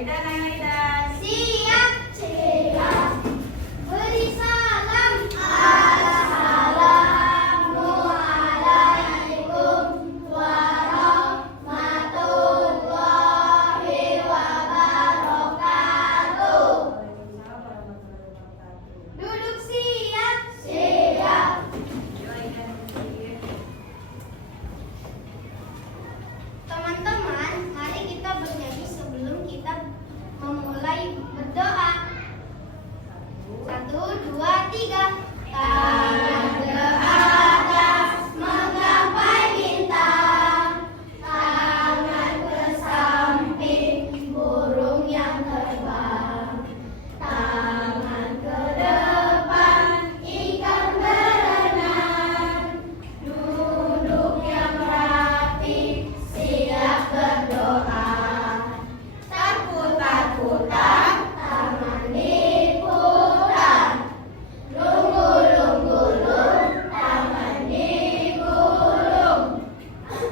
Aidan, ayo Aidan. Siap. Siap. Beri salam. Assalamualaikum warahmatullahi wabarakatuh. Duduk siap. Siap. Ayo Aidan. Teman-teman, mari kita bernyanyi sebelum kita memulai berdoa. 1, 2, 3. Tangan ke atas menggapai bintang, tangan ke samping burung yang terbang, tangan ke depan ikan berenang, duduk yang rapi siap berdoa. Putar-putar tangan diputar, lunggu-lunggu-lung tangan digulung,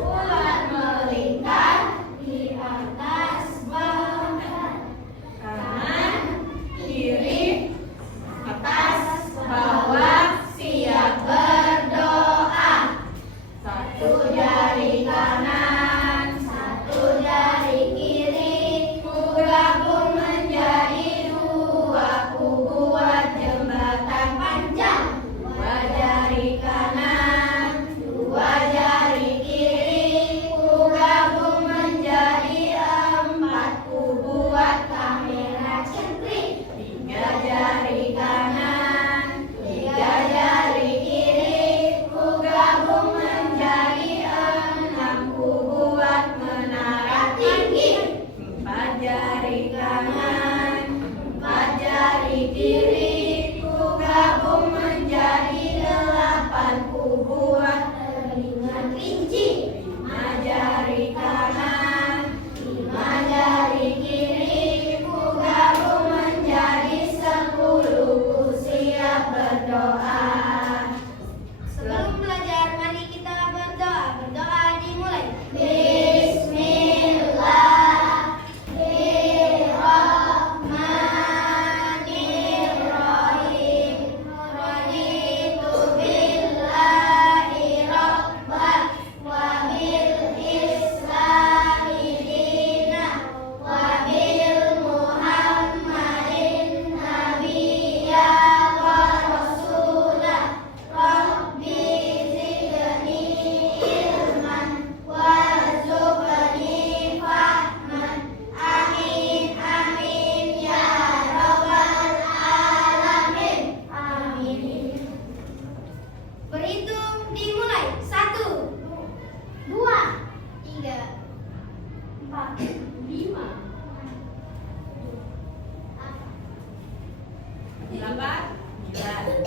ular melingkar di atas badan, kanan kiri atas bawah siap berdoa. 1 jari kanan, 1 jari kiri, ku gabung menjadi 2, ku buat jembatan panjang. 2 jari kanan, 2 jari kiri, ku gabung menjadi 4, ku buat kamera centrik. 3 jari kanan, 3 jari kiri, ku gabung menjadi 6, ku buat menara tinggi. 4 jari kanan, 4 jari kiri, ku gabung menjadi 8, ku buat telinga kelinci. 5 jari kanan, 5 jari kiri, ku gabung menjadi 10, ku siap berdoa. Sebelum belajar, mari kita berdoa. Berdoa dimulai. Bismillahirrahmanirrahim. Raditu billahi rabban wa bil islami dinan wa bil muhammadin nabiyya wa rasulah. Rabbi zidni ilman warzuqni fahman. Amin amin ya rabbal alamin. Amin. Berhitung dimulai. 1, 2, 3, 4, 5, 8, 9. 10,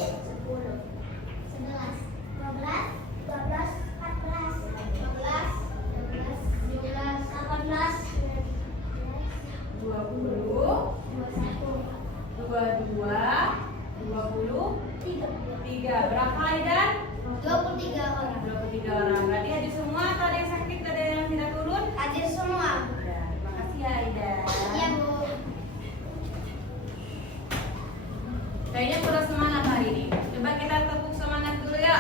11, 12, 13, 14, 15, 16, 17, 18, 20, 21, 22, 23. Berapa Aidan? 23 orang. 23 orang. Berarti hadir semua atau ada yang sakit, ada yang tidak turun? Hadir semua. Ya, terima kasih ya Aidan. Iya, Bu. Kayaknya kurang semangat hari ini. Coba kita tepuk semangat dulu ya.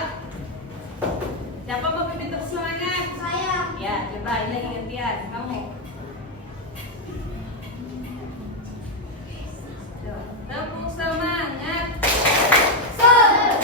Siapa mau pimpin tepuk semangat? Saya. Ya, coba ini lagi gantian. Kamu. Coba, tepuk semangat. Semangat.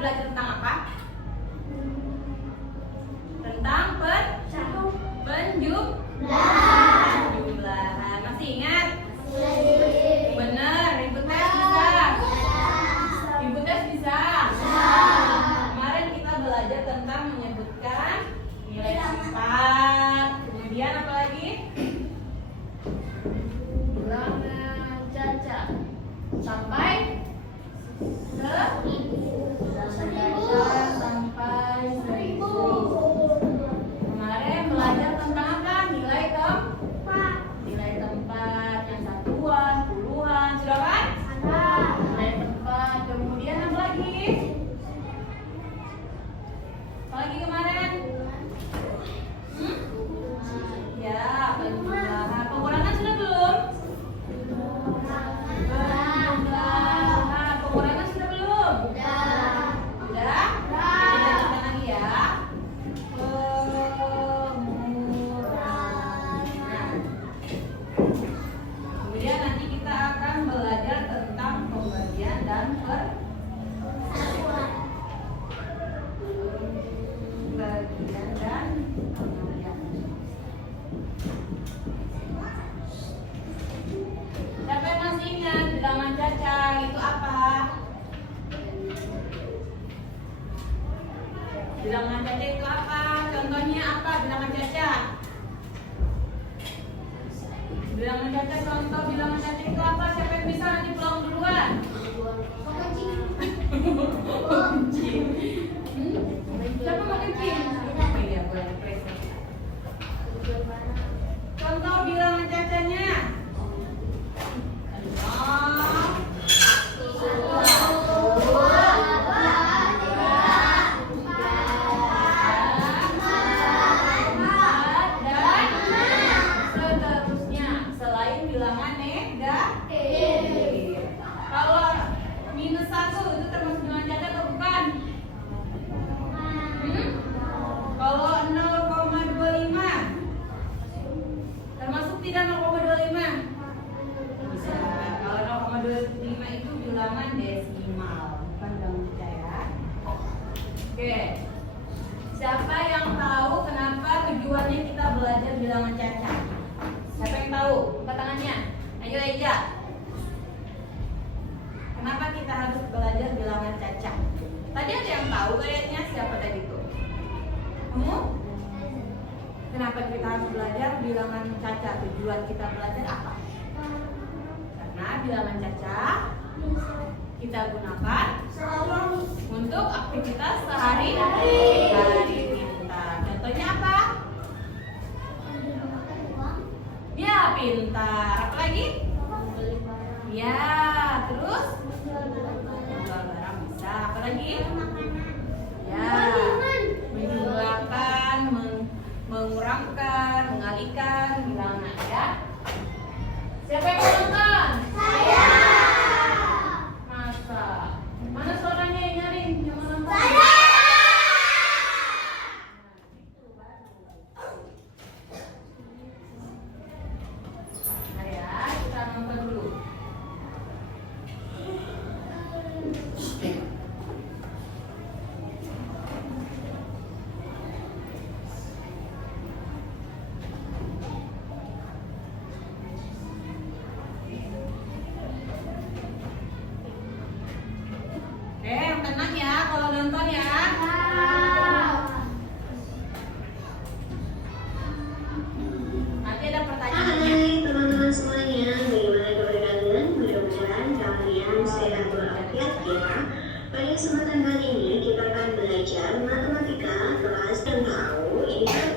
belajar tentang apa? Tentang penjumlahan. Masih ingat? Bener, ibu tes bisa. Ibu tes bisa. Kemarin kita belajar tentang menyebutkan nilai tempat. Kemudian apa lagi? Bilangan cacat sampai sampai 1000. Kemarin belajar tentang apa? Nilai tempat yang satuan, puluhan, sudah kan? Nilai tempat. Kemudian apa lagi? Apa lagi kemarin? Ya, penjumlahan. Pengurangan sudah belum? Pengurangan sudah belum? Udah? Kita lanjutkan lagi ya. Pengurangan. Kemudian nanti kita akan belajar tentang pembagian dan pembagian. Siapa yang masih ingat bilangan cacat itu apa? Bilangan cacat itu apa? Contohnya apa bilangan cacat? Bilangan cacat, contoh bilangan cacat itu apa? Siapa yang bisa nanti pulang duluan? Kencing. Siapa mau kencing? Iya, boleh. Contoh bilangan cacatnya. Tidak 0,25 bisa. Kalau 0,25 itu bilangan desimal, bukan bilangan cacat ya. Oke. Siapa yang tahu kenapa tujuannya kita belajar bilangan cacat? Siapa yang tahu? Angkat tangannya. Ayo Eja. Kenapa kita harus belajar bilangan cacat? Tadi ada yang tahu kayaknya, siapa tadi itu? Kamu? Kenapa kita harus belajar bilangan cacat? Tujuan kita belajar apa? Karena bilangan cacat kita gunakan untuk aktivitas sehari-hari kita. Contohnya apa? Ya, pintar. Apa lagi? Ya, terus? Jual barang bisa. Apa lagi? Ya, menjumlahkan, mengurangkan, mengalihkan bilangan ya. Siapa yang mau nonton? Saya. Masa? Mana suaranya yang nyaring? Yang mau nonton? Saya. Nah ya, kita nonton dulu. Yang tenang ya kalau nonton ya. Nanti ada pertanyaannya. Hai teman-teman semuanya, bagaimana kabar kalian? Mudah-mudahan kalian sehat walafiat ya. Pada kesempatan kali ini kita akan belajar matematika kelas yang tahu ini kan.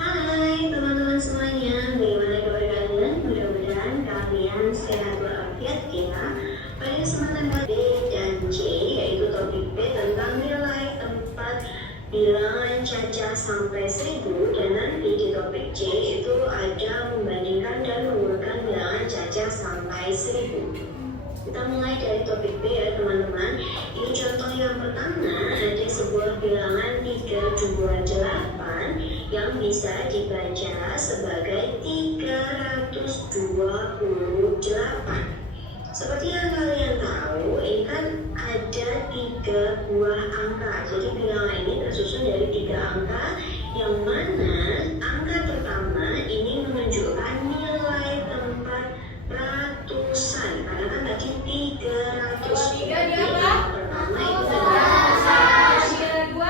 Hai teman-teman semuanya, bagaimana kabar kalian? Mudah-mudahan kalian sehat walafiat ya. Pada kesempatan B dan C, yaitu topik B tentang nilai tempat bilangan cacat sampai 1000, dan nanti di topik C itu ada membandingkan dan mengurutkan bilangan cacat sampai 1000. Kita mulai dari topik B ya teman-teman. Ini contoh yang pertama, ada sebuah bilangan 328 yang bisa dibaca sebagai 328. Seperti yang kalian tahu, ini kan ada Jadi bilangan ini tersusun dari 3 angka, yang mana angka pertama ini menunjukkan nilai tempat ratusan. Karena kan tadi 300. Kalau 3 dia apa? Yang pertama itu adalah Kemudian 2,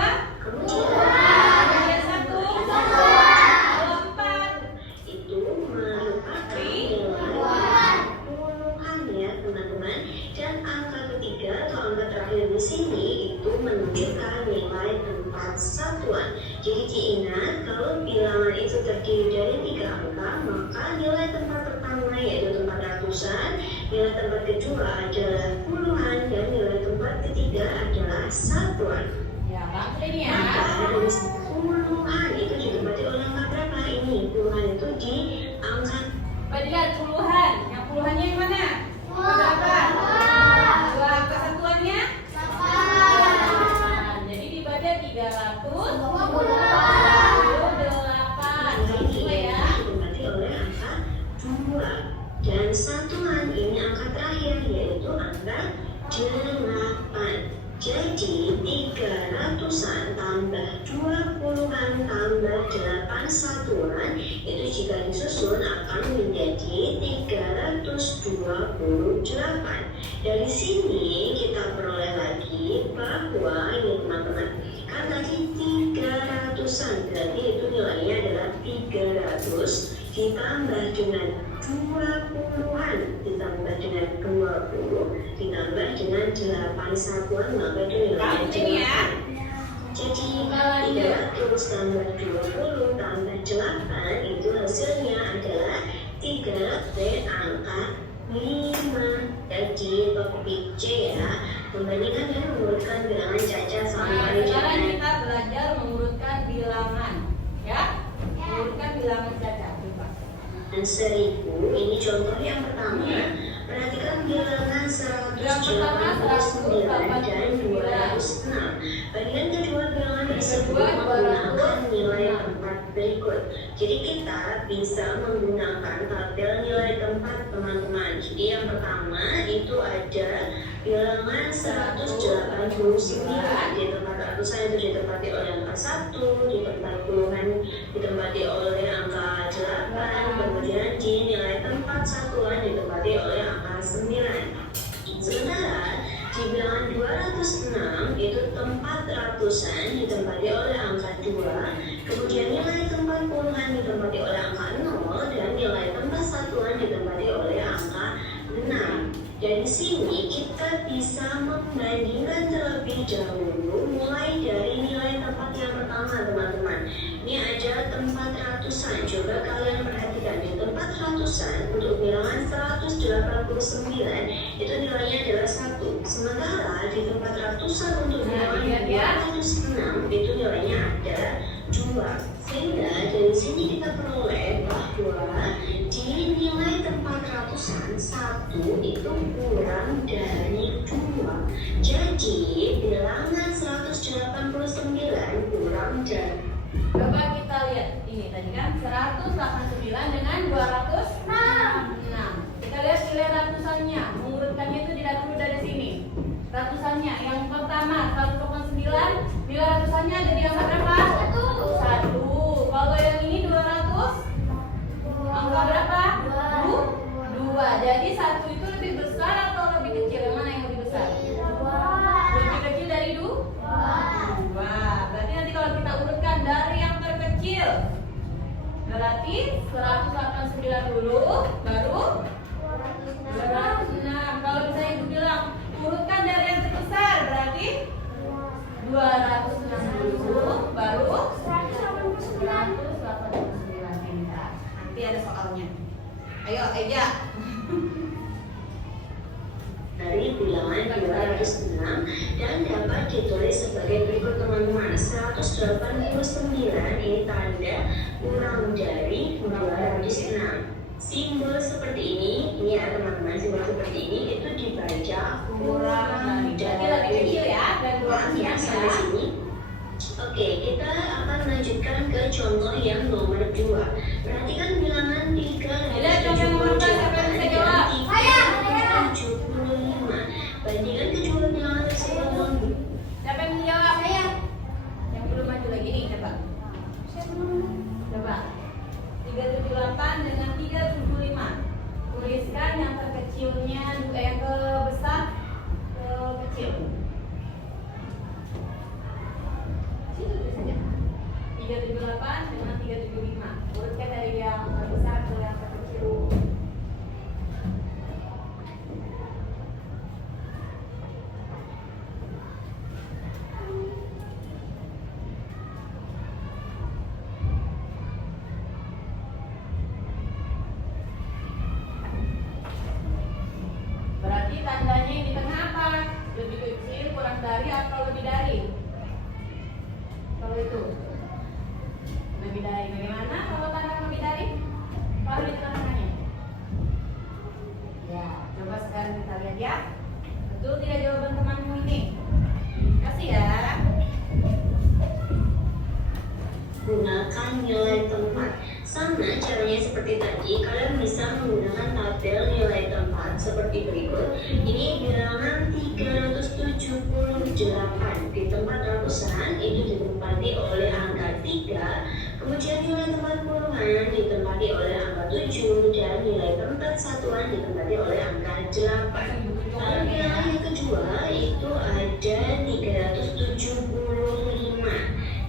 kemudian 1, kalau 4, itu merupakan nilai puluhan ya teman-teman. Dan angka ketiga atau angka terakhir di sini itu menunjukkan nilai tempat satuan. Jadi diingat kalau bilangan itu terdiri dari 3 angka, maka nilai tempat pertama yaitu tempat ratusan, nilai tempat kedua adalah puluhan, dan nilai tempat ketiga adalah satuan. ya bang ini ya. Maka dari puluhan itu ditempati oleh angka berapa? Ini puluhan itu di angka Coba dilihat puluhan. Yang puluhannya yang mana? Berapa? 2 angka satuannya? 8. Jadi dibagi 328. Sesuai ya. ditempati oleh angka 2. Dan satuan ini angka terakhir yaitu angka 8. Jadi 300-an tambah 20-an tambah 8 satuan itu jika disusun akan menjadi 328. Dari sini kita peroleh lagi bahwa ini teman-teman, kan tadi 300-an berarti itu nilainya adalah 300 ditambah dengan 20-an ditambah dengan 20 ditambah dengan 8 satuan, maka itu nilainya Ini ya. 8. Jadi 300 tambah 20 tambah 8 itu hasilnya adalah 3 dan angka 5. Jadi topik C ya, membandingkan dan mengurutkan bilangan caca Nah, sampai sekarang dengan kita belajar mengurutkan bilangan, ya. Mengurutkan bilangan caca. Coba. 1000. Ini contoh yang pertama. Perhatikan bilangan 189 dan 206. Bagian kedua bilangan tersebut menggunakan nilai tempat berikut. Jadi kita bisa menggunakan tabel nilai tempat teman-teman. Jadi yang pertama itu ada bilangan 189 di tempat ratusan itu ditempati oleh angka 1, di tempat puluhan ditempati oleh angka 8, kemudian di nilai tempat satuan ditempati oleh angka 9. Sementara di bilangan 206 itu tempat ratusan ditempati oleh angka 2, kemudian nilai tempat puluhan ditempati oleh angka 0, dan nilai tempat satuan ditempati oleh angka 6. Dari sini kita bisa membandingkan terlebih dahulu mulai dari nilai tempat yang pertama teman-teman. Ini ada tempat ratusan. Coba kalian perhatikan di tempat ratusan untuk bilangan 189 itu nilainya adalah 1. Sementara di tempat ratusan untuk bilangan 206 itu nilainya ada 2. Sehingga dari sini kita peroleh bahwa di nilai tempat ratusan 1 itu kurang dari 2. Jadi bilangan 189 kurang dari. Coba kita lihat ini tadi kan 189 dengan 206. Kita lihat nilai ratusannya. Mengurutkannya itu tidak perlu dari sini. Ratusannya yang pertama 189, nilai ratusannya ada di angka berapa? 1. Kalau yang ini 200, angka berapa? 2. Jadi 1 itu lebih besar atau lebih kecil? Yang mana yang lebih besar? Lebih kecil dari 2. Berarti nanti kalau kita urutkan dari yang terkecil, berarti 189 dulu, baru 206. Kalau misalnya ibu bilang urutkan dari yang terbesar, berarti 206 dulu, baru 189. Pintar. Nanti ada soalnya. Ayo Eja. Dari bilangan 206 dan dapat ditulis sebagai berikut teman-teman. 189 ini tanda kurang dari 206. Simbol seperti ini ya teman-teman, simbol seperti ini itu dibaca kurang Berarti lebih kecil dari. ya, dan Ya, sampai sini. Oke, kita akan lanjutkan ke contoh yang nomor 2. Perhatikan bilangan 3 Lihat contoh nomor 2, siapa yang bisa jawab? Saya. 75. Bandingkan kedua bilangan tersebut. Siapa yang menjawab? Saya. 38 dengan 375. Urutkan dari yang terbesar ke yang terkecil. Berarti tandanya yang di tengah apa? Lebih kecil, kurang dari, atau lebih dari? Kalau itu lebih dari. Bagaimana kalau tanda lebih dari? Kalau di tengah-tengahnya? Ya, coba sekarang kita lihat ya. Betul tidak jawaban temanmu ini? Kasih ya. Gunakan nilai tempat. Sama caranya seperti tadi, kalian bisa menggunakan tabel nilai tempat seperti berikut. Ini bilangan 378 di tempat ratusan itu ditempati oleh angka 3, kemudian nilai tempat puluhan ditempati oleh angka 7, dan nilai tempat satuan ditempati oleh angka 8. Lalu bilangan yang kedua itu ada 375.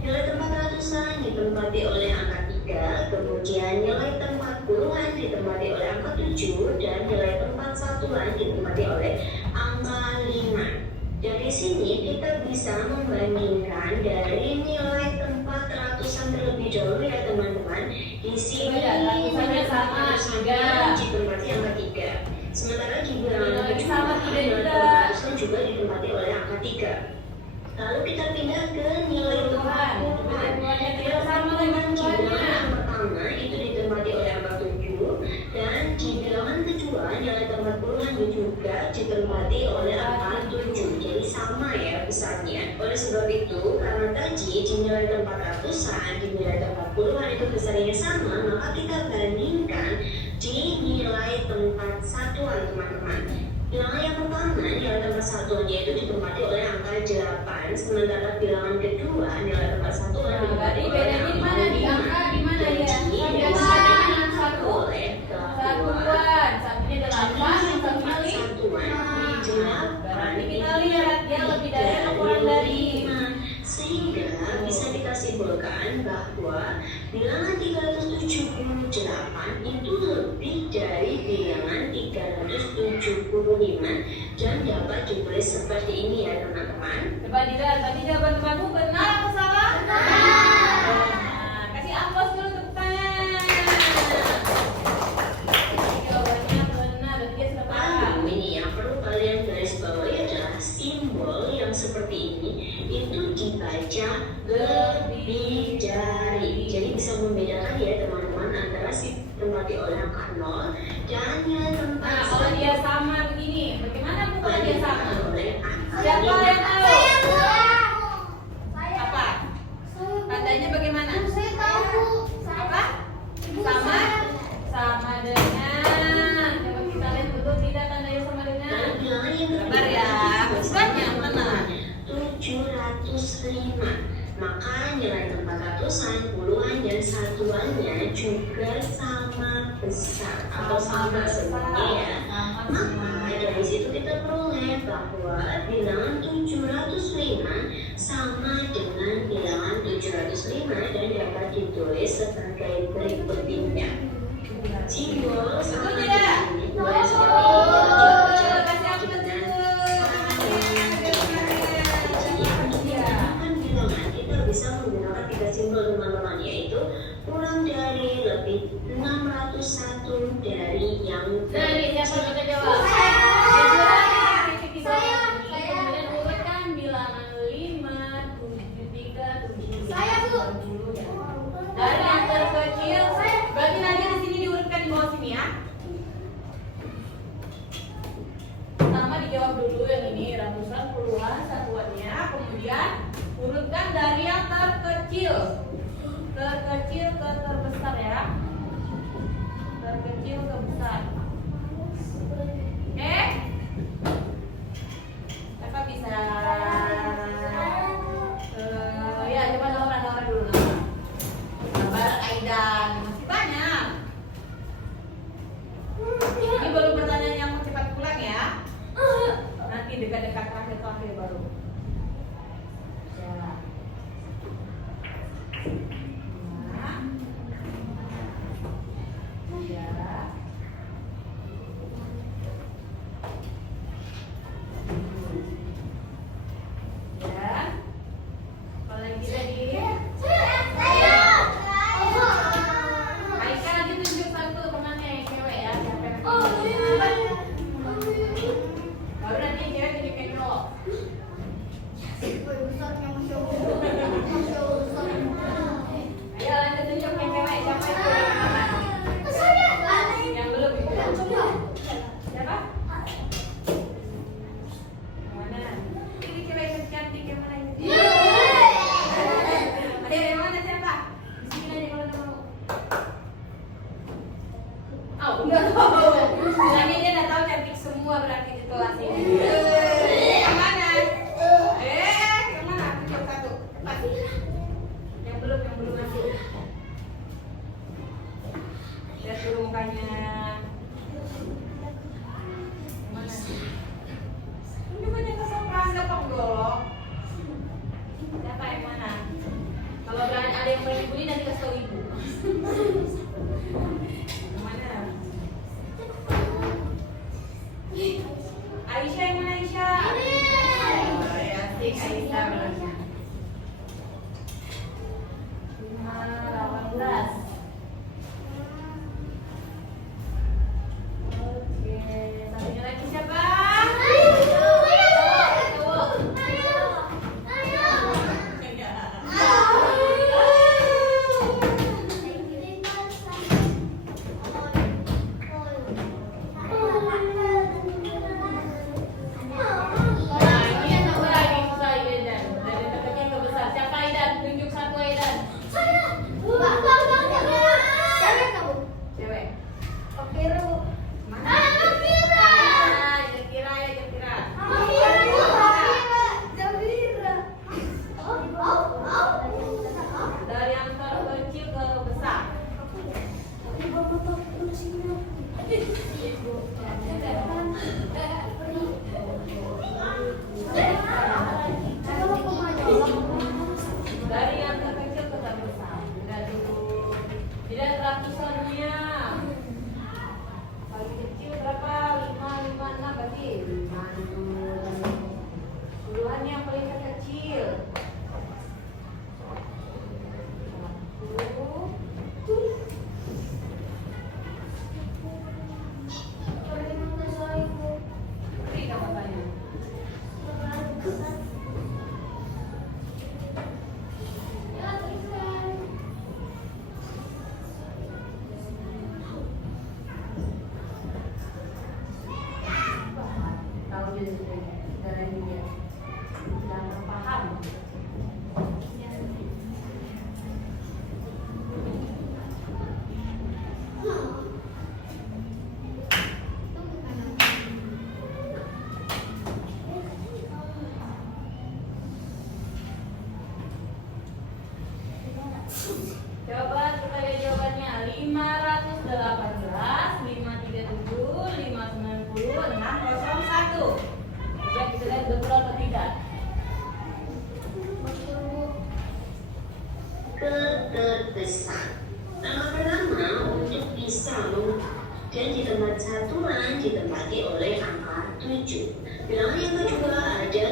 Nilai tempat ratusan ditempati oleh angka 3, kemudian nilai tempat puluhan ditempati oleh angka 7, dan nilai tempat satuan ditempati oleh angka 5. Dari sini kita bisa membandingkan dari nilai tempat ratusan terlebih dahulu ya teman-teman. Di sini ratusannya sama, ratusannya ditempati angka 3. Sementara di bilangan kedua sama, nilai tempat ratusan juga ditempati oleh angka 3. Lalu kita pindah ke nilai tempat puluhan. Nilai sama dengan bilangan yang pertama itu ditempati oleh angka 7, dan di bilangan kedua nilai tempat puluhan juga ditempati oleh angka 7. Jadi sama ya besarnya. Oleh sebab itu, karena tadi di nilai tempat ratusan, di nilai tempat puluhan itu besarnya sama, maka kita bandingkan di nilai tempat satuan teman-teman. Bilangan yang pertama, nilai tempat satuannya itu ditempati oleh angka 8, sementara bilangan kedua, nilai tempat satuan ditempati oleh bedanya di mana? Di angka di mana ya? Satu. Satuan. Satunya 8, yang satunya 5. Berarti kita lihat dia lebih dari atau kurang dari. Sehingga bisa kita simpulkan bahwa bilangan 378 itu lebih dari bilangan 375 dan dapat ditulis seperti ini ya teman-teman. Coba dilihat, tadi jawaban temanmu benar atau salah? Benar. Kasih aplaus dulu untuk teman. Jawabannya benar, berarti dia sudah paham. Ini yang perlu kalian garis bawahi adalah simbol yang seperti ini itu dibaca lebih dari. Jadi bisa membedakan ya teman-teman antara si ditempati oleh angka 0 dan nilai tempat. Nah, kalau dia sama begini, bagaimana Bu kalau dia sama? oleh angka Siapa 5. yang tahu? Saya tahu. Apa? Tandanya bagaimana? Saya tahu. Apa? Sama? Sama dengan. Coba kita lihat betul tidak tandanya sama dengan. Lalu bilangan yang Sabar ya, banyak tenang. 705. Maka nilai tempat ratusan, puluhan, dan satuannya juga sama besar atau sama semuanya ya. Maka dari situ kita peroleh bahwa bilangan 705 sama dengan bilangan 705 dan dapat ditulis sebagai berikut ini. Simbol sama dengan ini boleh seperti ini. Bisa menggunakan 3 simbol teman-teman, yaitu kurang dari, lebih, 601 dari, yang Nah, ini siapa kita jawab? Kemudian urutkan bilangan 5, 7, 3, 7, Saya, Bu. dari yang terkecil, berarti nanti di sini diurutkan di bawah sini ya. Pertama dijawab dulu yang ini ratusan, puluhan, satuannya, kemudian urutkan dari yang terkecil ke terbesar ya. Terkecil ke besar. Oke? Kakak bisa ya coba Laura dulu. Sabar Aidan, masih banyak. Ini baru pertanyaan yang cepat pulang ya. Nanti dekat-dekat terakhir baru. Ya. Siapa yang mana? Kalau ada yang boleh dibully nanti kasih tau ibu. Yang mana? Aisyah yang mana Aisyah? Oh, ya, asik Aisyah berarti. 5, 18. Oke, satunya lagi siapa? Dari yang terkecil ke terbesar. Tidak ratusannya. Paling kecil berapa? 5, 5, 6 berarti 5 puluhan yang paling terkecil. 10. Beri bapaknya. Tahu dia sudah dia sudah paham. Coba kita lihat jawabannya. 518, 537, 590, 601. Coba kita lihat betul atau tidak. Ke terbesar. Langkah pertama untuk bisa dan di tempat satuan ditempati oleh angka 7. Bilangan yang kedua ada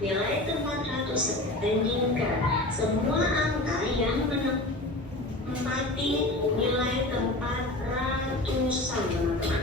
nilai tempat ratusan. Bandingkan semua angka yang menempati nilai tempat ratusan, teman-teman.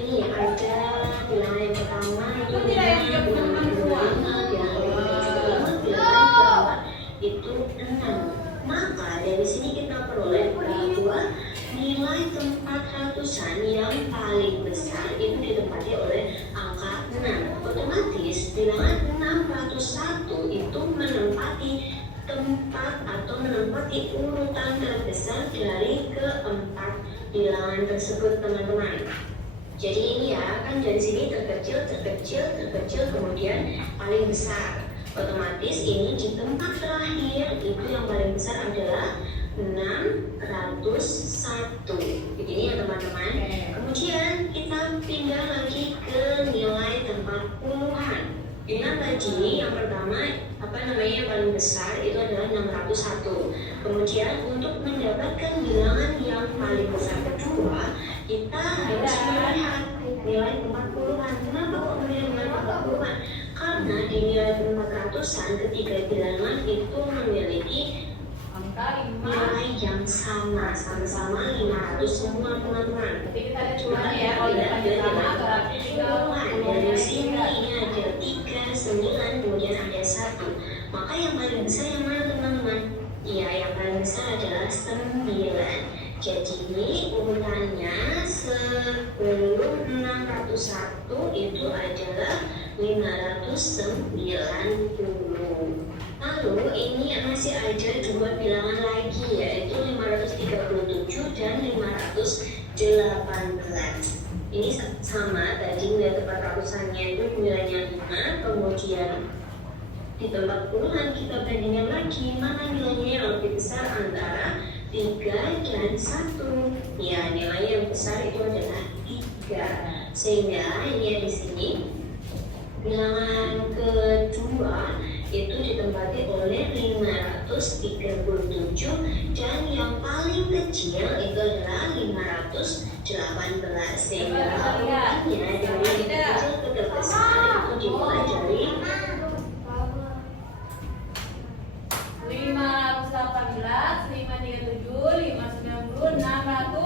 Ini ada bilangan yang pertama itu bilangan yang kedua, bilangan yang keempat itu 6. Maka dari sini kita peroleh bahwa nilai tempat ratusan yang paling besar itu ditempati oleh angka 6. Otomatis bilangan 601 itu menempati tempat atau menempati urutan terbesar dari keempat bilangan tersebut, teman-teman. Jadi ini ya, kan dari sini terkecil, kemudian paling besar. Otomatis ini di tempat terakhir itu yang paling besar adalah 601. Begini ya teman-teman. Kemudian kita pindah lagi ke nilai tempat puluhan. Ingat tadi yang pertama yang paling besar itu adalah 601. Kemudian untuk mendapatkan bilangan yang paling besar kedua, kita harus melihat nilai tempat puluhan. Kenapa kok melihat nilai tempat puluhan? Karena di nilai tempat ratusan ketiga bilangan itu memiliki nilai yang sama-sama 500 semua, teman-teman. Tapi kita lihat duluan ya, kalau tidak sama berarti puluhan. Dari sini ini ada 3, 9, kemudian ada 1. Maka yang paling besar yang mana, teman-teman? Iya, yang paling besar adalah 9. Jadi ini urutannya sebelum 601 itu adalah 590. Lalu ini masih ada dua bilangan lagi, yaitu 537 dan 518. Ini sama, tadi nilai tempat ratusannya itu nilainya 5, kemudian di tempat puluhan kita bandingkan lagi mana nilainya yang lebih besar antara 3 dan 1. Ya, nilai yang besar itu adalah 3. Sehingga ini di sini bilangan kedua itu di tempat 437 dan yang paling kecil itu adalah 518 sehingga urutannya dari yang kecil ke terbesar itu dimulai dari 518, 537, 590, 601.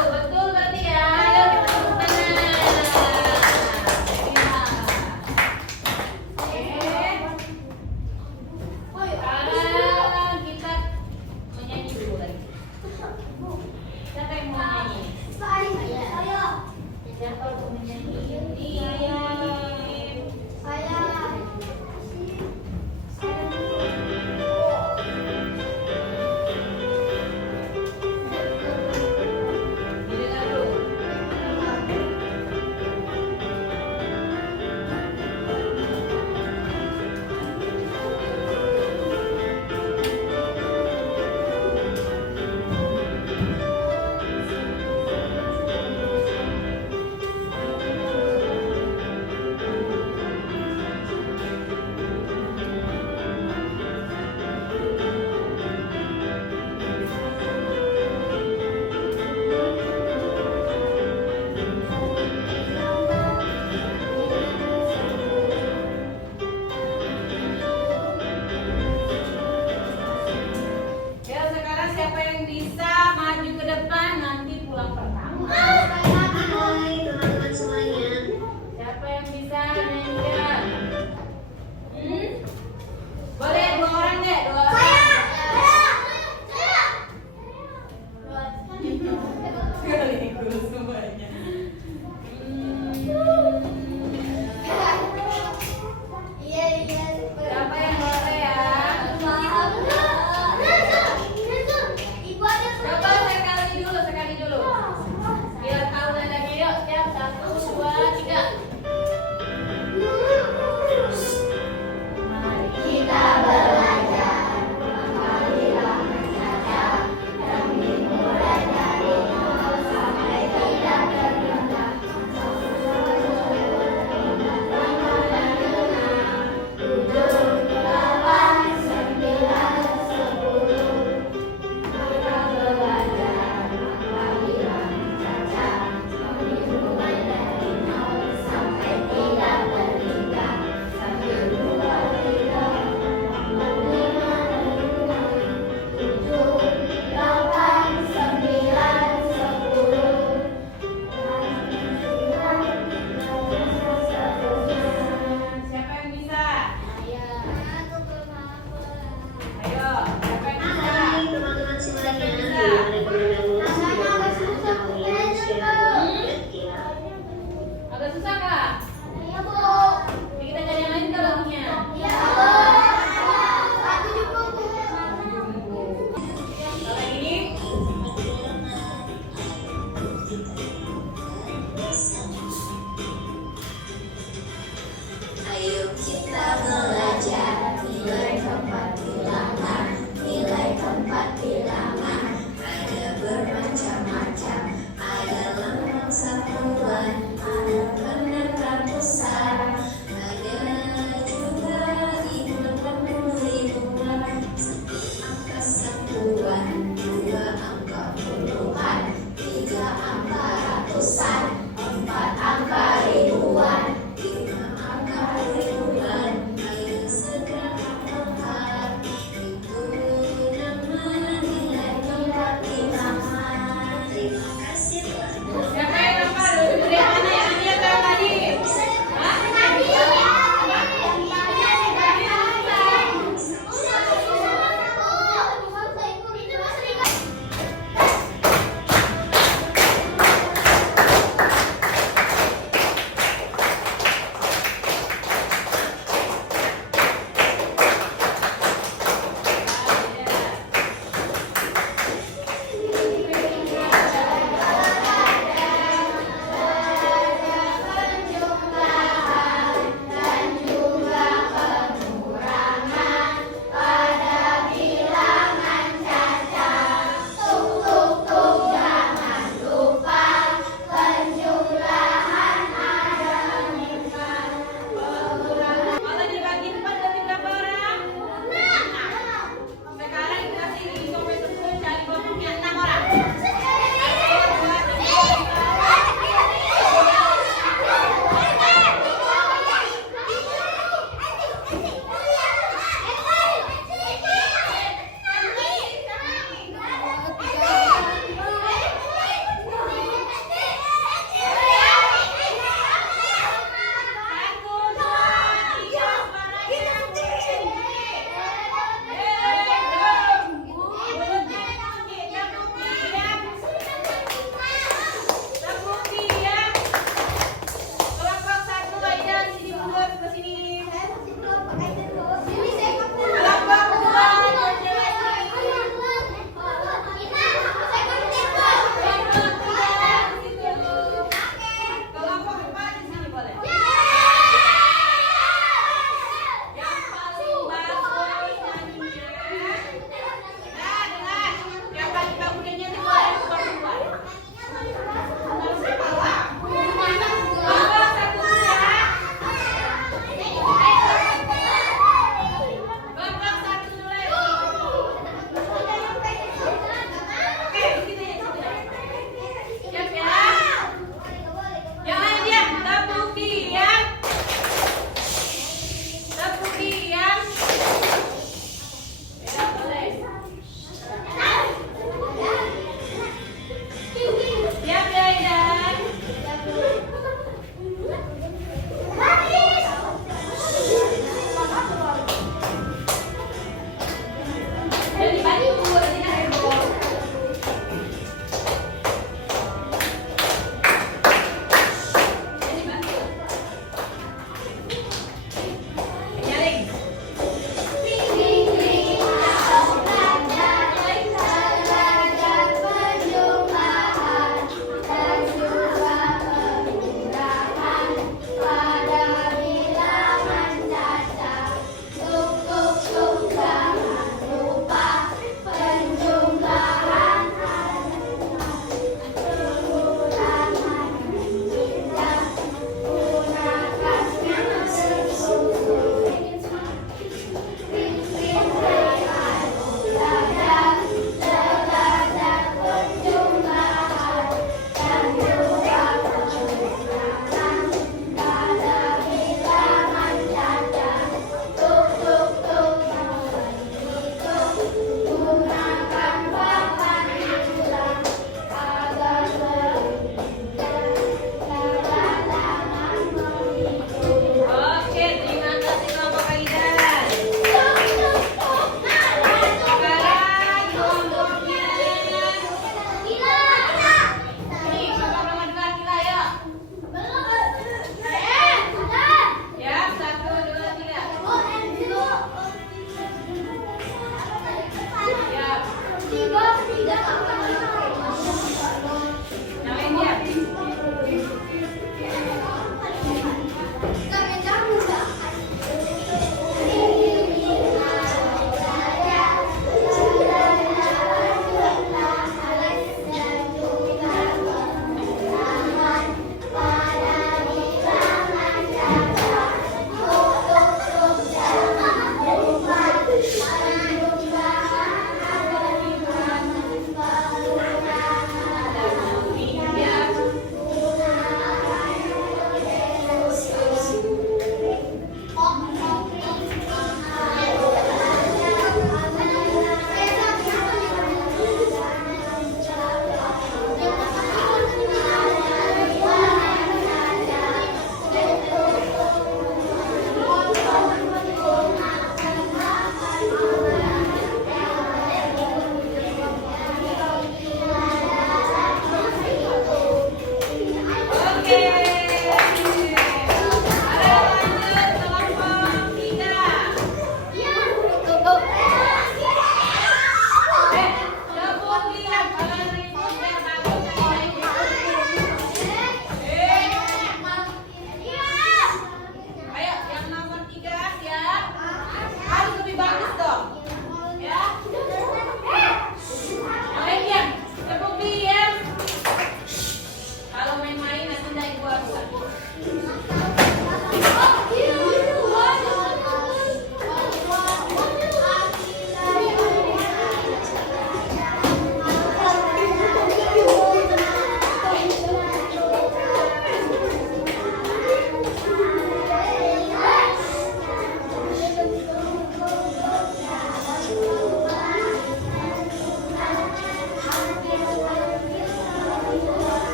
Betul berarti ya. Ayo kita tepuk tangan. 5. Oke. Sekarang kita menyanyi dulu lagi. Siapa yang mau nyanyi? Saya. Siapa yang mau menyanyi?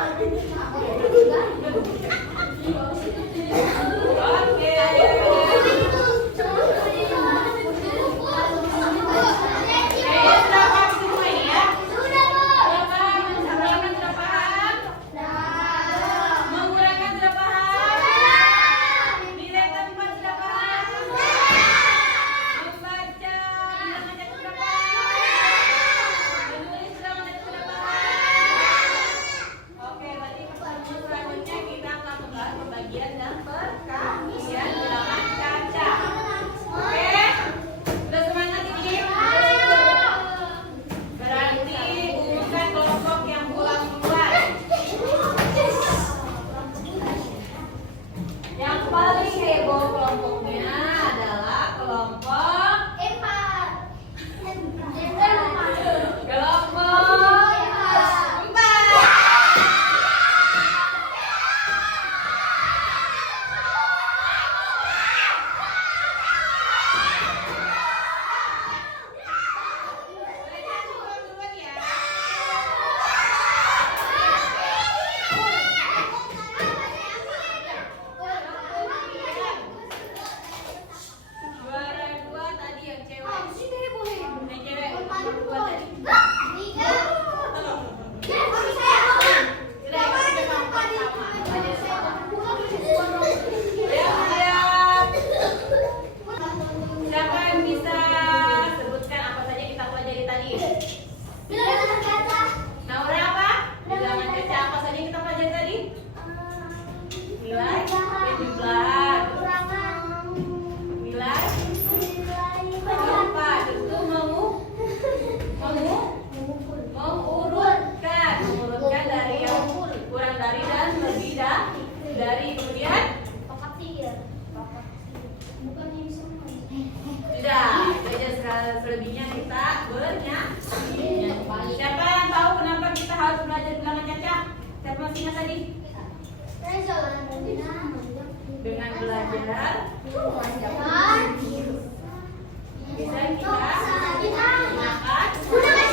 Oke. Sudah paham semua ini ya? Sudah paham? Mengurangi sudah paham? Mengurangkan sudah paham? Nilai tempat sudah paham? Membaca bilangan cacat sudah paham? Menulis bilangan cacat sudah paham? Oke, berarti pertemuan selanjutnya kita akan membahas pembagian dan perkalian bilangan cacat. Oke? Sudah semangat ini? Berarti umumkan kelompok yang pulang duluan. Yang paling heboh kelompoknya adalah kelompok empat. Duluan ya. Juara 2 tadi yang cewek. Yang cewek nomor 2 tadi. Siapa yang bisa sebutkan apa saja kita pelajari tadi? Naura apa? Bilangan cacat apa saja kita pelajari tadi? Nilai jumlah. Nilai apa? Tentu mengurutkan dari yang kurang dari dan lebih dari. Kemudian tidak, saja selebihnya kita bernyanyi. Siapa yang tahu kenapa kita harus belajar bilangan cacat? Siapa masih ingat tadi? Dengan belajar bisa kita gunakan